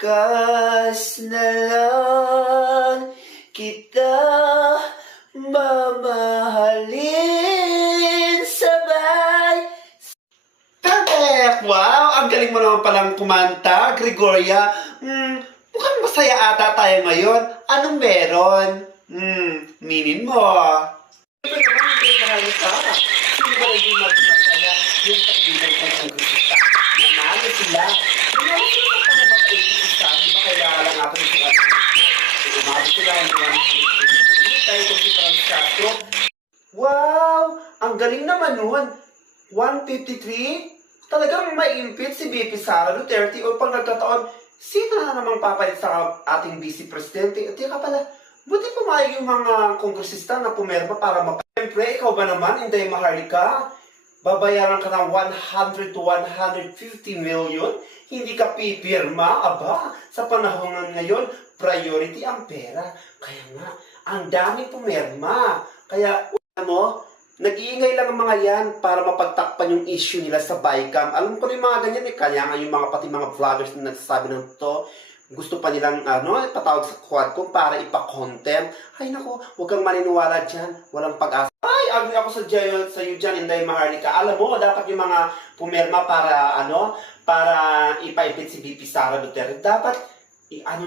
Bukas na lang kita mamahalin sabay. Perfect! Wow! Ang galing mo naman palang kumanta, Gregoria. Mukhang masaya ata tayo ngayon. Anong meron? Minin mo. Sino ba naman hindi mahal ka? Sino ba hindi masaya? Yung kaibigan ko ng gusto. Nanalo sila. Nanalo sila para mag-aisip. Hindi ba kailangan lang ako ng sukat dito? Umabot sila ang mga tayo kung si Francesco. Wow! Ang galing naman nun. 153? Talagang may impit si VP Sara Duterte o pag nagkataon, sino na namang papalit sa ating vice presidente? At teka pala, buti pumayag yung mga kongresista na pumerma para Siyempre, ikaw ba naman, Inday Maharlika? Babayaran ka ng 100 to 150 million? Hindi ka pipirma? Aba, sa panahon ngayon, priority ang pera. Kaya nga, ang dami pumirma. Kaya, mo, nag-iingay lang ang mga yan para mapagtakpan yung issue nila sa BICAM. Alam ko na yung mga ganyan eh. Kaya nga yung pati mga vloggers na nagsasabi ng to, gusto pa nilang patawag sa Quadcom para ipa-content. Ay nako, huwag kang maniniwala dyan. Walang pag-asa. Ay, agree ako sa iyo dyan, Inday Maharlika. Alam mo, dapat yung mga pumirma para ipa-impit si VP Sara Duterte. Dapat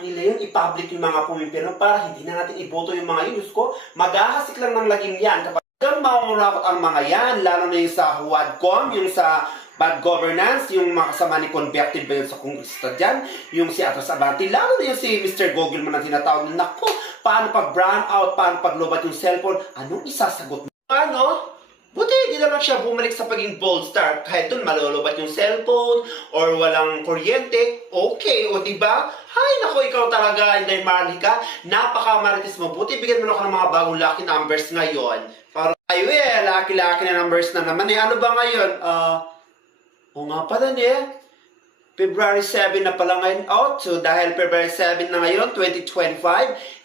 nila yun, i-public yung mga pumipirma para hindi na natin iboto yung mga yun. Diyos ko, maghahasik lang ng laging yan. Kapag maungurakot ang mga yan, lalo na yung sa Quadcom, yung sa bad governance, yung mga kasama ni convicted ba yun sa kongresista dyan, yung si Atos Abante, lalo na yung si Mr. Gogelman na tinatawag na, naku, paano pag brown out, paano pag lobat yung cellphone, anong isasagot mo? Ano? Buti, di naman siya bumalik sa paging bold star. Kahit dun malolobat yung cellphone or walang kuryente, okay, o diba? Hay, naku, ikaw talaga, Inday Maharlika, napaka-marites mo. Buti, bigyan mo na ako ng mga bagong lucky numbers ngayon. Para, lucky-lucky na numbers na naman. Ano ba ngayon? O nga pala niya, February 7 na pala ngayon out. So dahil February 7 na ngayon, 2025,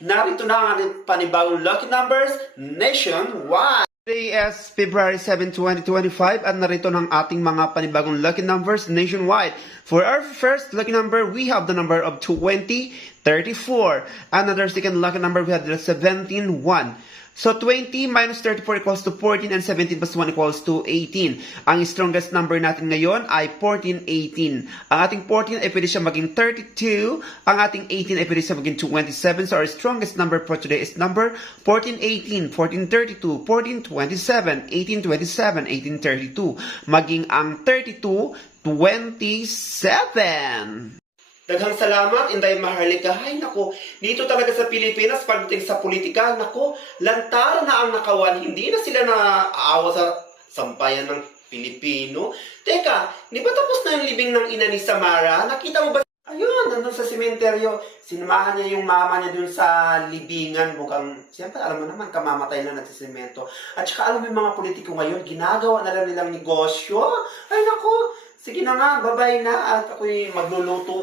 narito na ang ating panibagong lucky numbers nationwide. Today is February 7, 2025 at narito ng ating mga panibagong lucky numbers nationwide. For our first lucky number, we have the number of 20, 34. Another second lucky number, we have the 17, 1. So 20 minus 34 equals to 14 and 17 plus 1 equals to 18. Ang strongest number natin ngayon ay 14, 18. Ang ating 14 ay pwede siya maging 32. Ang ating 18 ay pwede siya maging 27. So our strongest number for today is number 14, 18, 14, 32, 14, 27, 18, 27, 18, 32. Maging ang 32, 27. Daghang salamat, Inday Maharlika. Ay, nako, dito talaga sa Pilipinas, pagdating sa politika, nako, lantaran na ang nakawan. Hindi na sila naaawa sa sampayan ng Pilipino. Teka, di ba tapos na yung libing ng ina ni Samara? Nakita mo ba? Ayun, nandun sa sementeryo. Sinamahan niya yung mama niya dun sa libingan. Mukhang, siyempre, alam mo naman, kamamatay na nagsisemento. At saka, alam mo yung mga politiko ngayon, ginagawa na lang nilang negosyo. Ay, nako, sige na nga, bye-bye na. At ako'y magluluto.